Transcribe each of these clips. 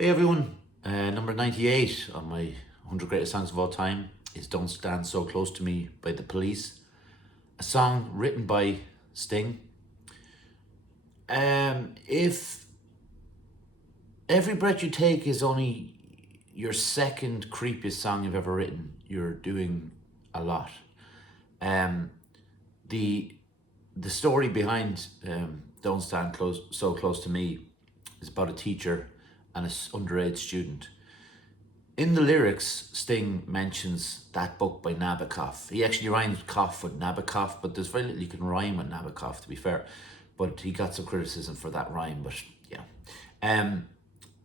Hey everyone, number 98 on my 100 Greatest Songs of All Time is Don't Stand So Close to Me by The Police, a song written by Sting. If Every Breath You Take is only your second creepiest song you've ever written, you're doing a lot. Um, the the story behind Don't Stand So Close to Me is about a teacher and an underage student. In the lyrics, Sting mentions that book by Nabokov. He actually rhymes cough with Nabokov, but there's very little you can rhyme with Nabokov, to be fair. But he got some criticism for that rhyme, but yeah.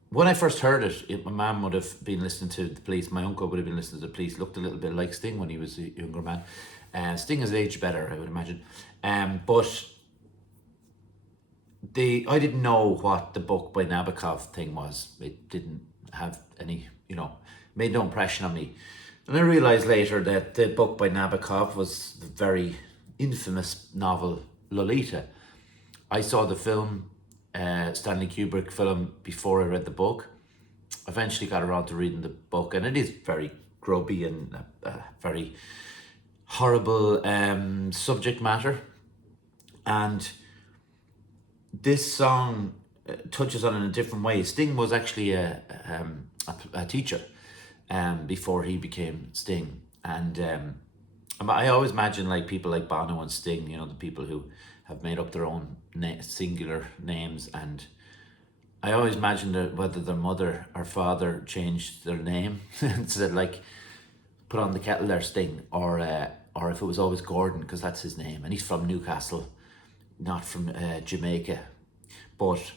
When I first heard my mum would have been listening to The Police, my uncle would have been listening to The Police, looked a little bit like Sting when he was a younger man. Sting has aged better, I would imagine. But I didn't know what the book by Nabokov thing was. It didn't have any, made no impression on me. And I realised later that the book by Nabokov was the very infamous novel Lolita. I saw the film, Stanley Kubrick film, before I read the book. Eventually got around to reading the book, and it is very grubby and very horrible subject matter. And this song touches on it in a different way. Sting was actually a teacher before he became Sting. And I always imagine like people like Bono and Sting, the people who have made up their own singular names. And I always imagine that whether their mother or father changed their name and said like, put on the kettle there, Sting, or if it was always Gordon, because that's his name. And he's from Newcastle, not from Jamaica. But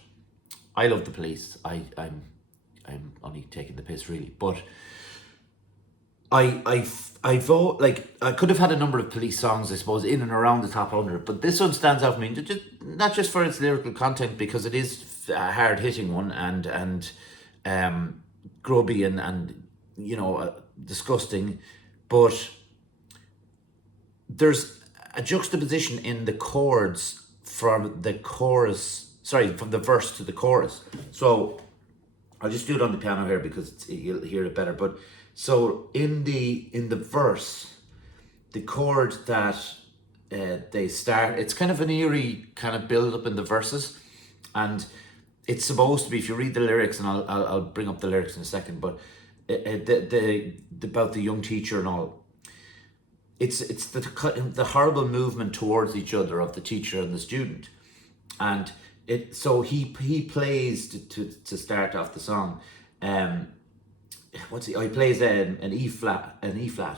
I love The Police. I'm only taking the piss, really. But I vote, like, I could have had a number of Police songs, I suppose, in and around the top 100, but this one stands out for me, not just for its lyrical content, because it is a hard hitting one and grubby and disgusting, but there's a juxtaposition in the chords from the verse to the chorus. So I'll just do it on the piano here because you'll hear it better. But so in the verse, the chord that they start, it's kind of an eerie kind of build up in the verses, and it's supposed to be, if you read the lyrics, and I'll bring up the lyrics in a second, but the about the young teacher and all. It's the horrible movement towards each other of the teacher and the student, and he plays to start off the song. He plays an E flat,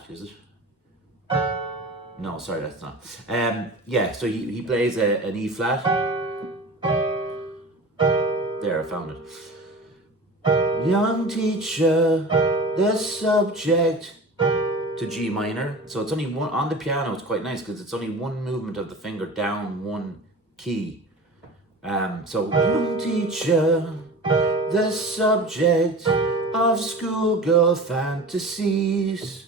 is it? No, sorry, that's not. So he plays an E flat. There, I found it. Young teacher, the subject, to G minor. So it's only one on the piano. It's quite nice because it's only one movement of the finger down one key. So young teacher, the subject of schoolgirl fantasies.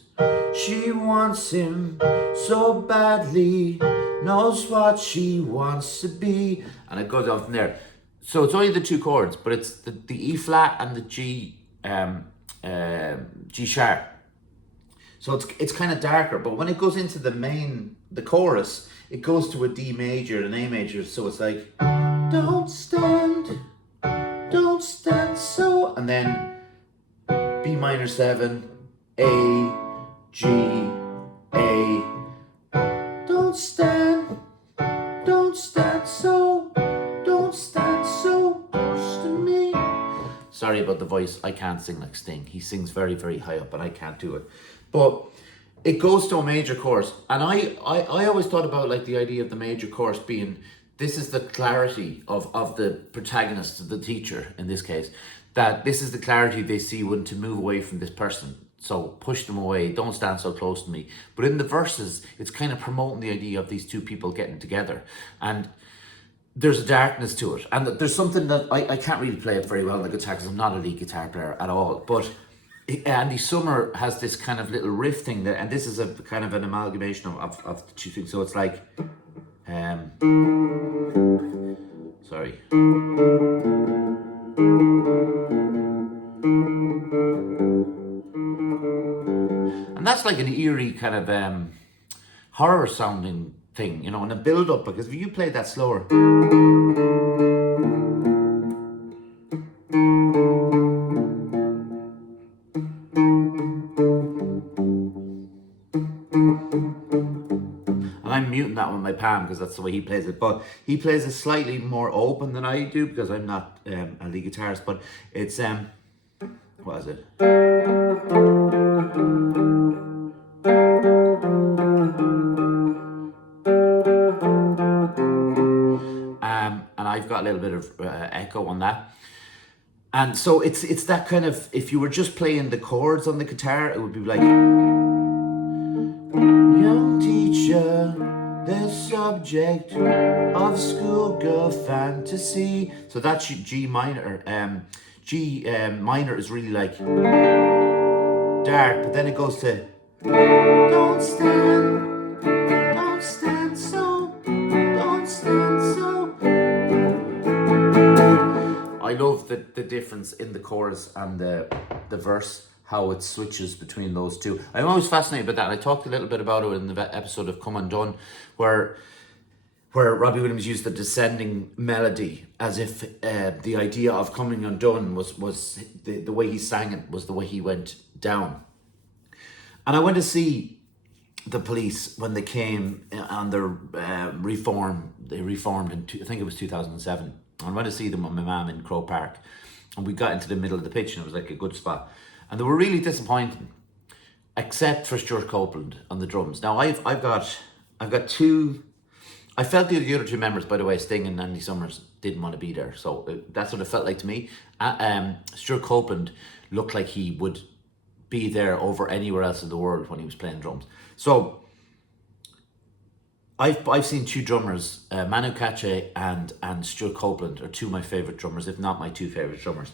She wants him so badly, knows what she wants to be, and it goes on from there. So it's only the two chords, but it's the E flat and the G sharp. So it's kind of darker, but when it goes into the chorus, it goes to a D major and an A major. So it's like, don't stand so, and then B minor 7, A, G, A. Don't stand so, close to me. Sorry about the voice. I can't sing like Sting. He sings very, very high up, and I can't do it. But it goes to a major chorus, and I always thought about like the idea of the major chorus being, this is the clarity of the protagonist, the teacher in this case, that this is the clarity they see when to move away from this person. So push them away, don't stand so close to me. But in the verses, it's kind of promoting the idea of these two people getting together. And there's a darkness to it. And there's something that I can't really play it very well on the guitar because I'm not a lead guitar player at all. But Andy Summer has this kind of little riff thing that, and this is a kind of an amalgamation of the two things. So it's like, sorry. And that's like an eerie kind of horror sounding thing, you know, and a build up, because if you play that slower, and I'm muting that with my palm because that's the way he plays it, but he plays it slightly more open than I do because I'm not a lead guitarist, but it's what is it? And I've got a little bit of echo on that. And so it's that kind of, if you were just playing the chords on the guitar, it would be like, young teacher, the subject of schoolgirl fantasy. So that's G minor. G minor is really like dark, but then it goes to don't stand so, don't stand so. I love the difference in the chorus and the verse, how it switches between those two. I'm always fascinated by that. I talked a little bit about it in the episode of Come Undone, where Robbie Williams used the descending melody as if the idea of coming undone was the way he sang it was the way he went down. And I went to see the Police when they came on their reform. They reformed in, I think it was 2007. I went to see them with my mum in Croke Park, and we got into the middle of the pitch, and it was like a good spot. And they were really disappointing, except for Stuart Copeland on the drums. Now I've got two. I felt the other two members, by the way, Sting and Andy Summers, didn't want to be there. So that's what it felt like to me. Stuart Copeland looked like he would be there over anywhere else in the world when he was playing drums. So I've seen two drummers, Manu Katché and Stuart Copeland are two of my favourite drummers, if not my two favourite drummers.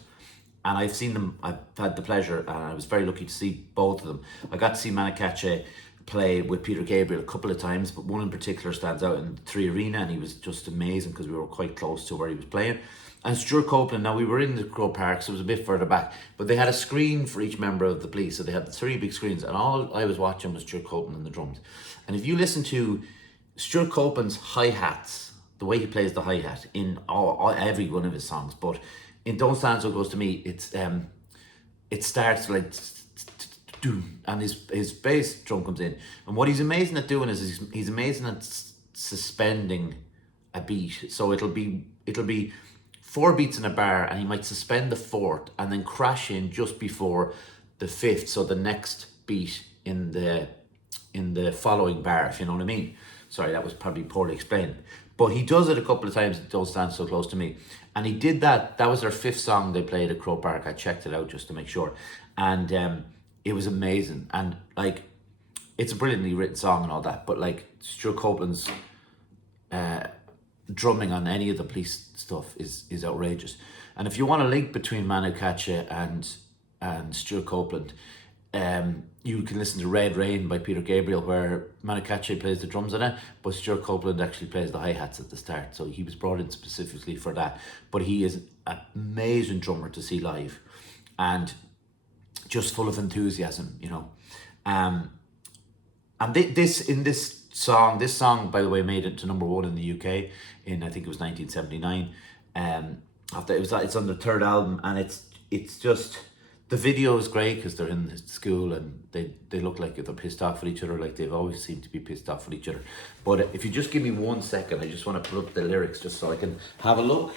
And I've seen them, I've had the pleasure, and I was very lucky to see both of them. I got to see Manu Katché play with Peter Gabriel a couple of times, but one in particular stands out in the 3 Arena, and he was just amazing because we were quite close to where he was playing. And Stuart Copeland, now we were in the Croke Park, so it was a bit further back, but they had a screen for each member of the Police, so they had the 3 big screens, and all I was watching was Stuart Copeland and the drums. And if you listen to Stuart Copeland's hi-hats, the way he plays the hi-hat in every one of his songs, but in Don't Stand So Close to Me, it starts like, and his bass drum comes in, and what he's amazing at doing is he's amazing at suspending a beat. So it'll be 4 beats in a bar, and he might suspend the 4th and then crash in just before the 5th, so the next beat in the following bar, if you know what I mean. Sorry, that was probably poorly explained, but he does it a couple of times. Don't Stand So Close to Me, and he did that. That was their 5th song they played at Croke Park. I checked it out just to make sure, and it was amazing. And like, it's a brilliantly written song and all that, but like Stuart Copeland's drumming on any of the Police stuff is outrageous. And if you want a link between Manu Katché and Stuart Copeland, you can listen to Red Rain by Peter Gabriel, where Manu Katché plays the drums in it, but Stuart Copeland actually plays the hi-hats at the start. So he was brought in specifically for that. But he is an amazing drummer to see live, and just full of enthusiasm, you know. And this song, by the way, made it to #1 in the UK in, I think it was 1979. It's on the 3rd album, and it's just, the video is great because they're in school and they look like they're pissed off at each other, like they've always seemed to be pissed off at each other. But if you just give me 1 second, I just want to put up the lyrics just so I can have a look.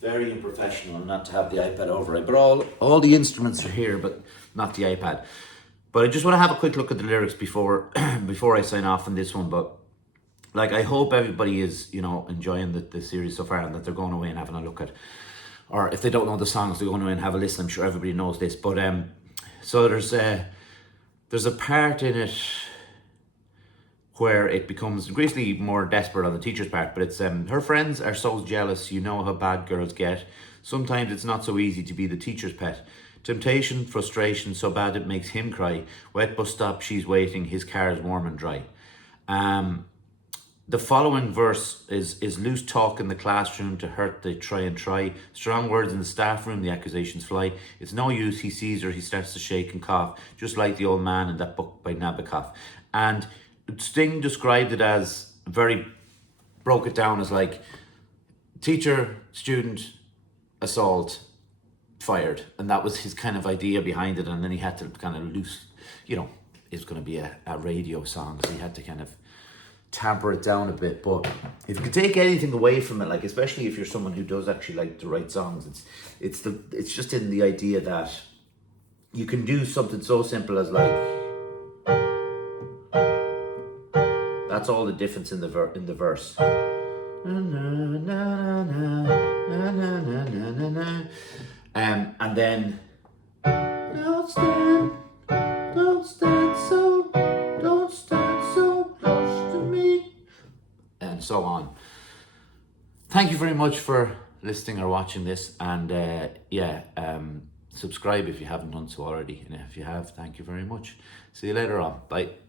Very unprofessional not to have the iPad over it, but all the instruments are here, but not the iPad. But I just want to have a quick look at the lyrics before I sign off on this one. But like, I hope everybody is, you know, enjoying the series so far, and that they're going away and having a look at, or if they don't know the songs, they're going away and have a listen. I'm sure everybody knows this, but so there's a part in it where it becomes increasingly more desperate on the teacher's part, but it's her friends are so jealous, you know how bad girls get. Sometimes it's not so easy to be the teacher's pet. Temptation, frustration, so bad it makes him cry. Wet bus stop, she's waiting, his car is warm and dry. the following verse is loose talk in the classroom to hurt they try and try. Strong words in the staff room, the accusations fly. It's no use, he sees her, he starts to shake and cough, just like the old man in that book by Nabokov. And Sting described it as broke it down as like teacher, student, assault, fired. And that was his kind of idea behind it. And then he had to kind of it's going to be a radio song, so he had to kind of tamper it down a bit. But if you could take anything away from it, like especially if you're someone who does actually like to write songs, it's just in the idea that you can do something so simple as like that's all the difference in the verse. And then don't stand so close to me, and so on. Thank you very much for listening or watching this, and subscribe if you haven't done so already, and if you have, thank you very much. See you later on. Bye.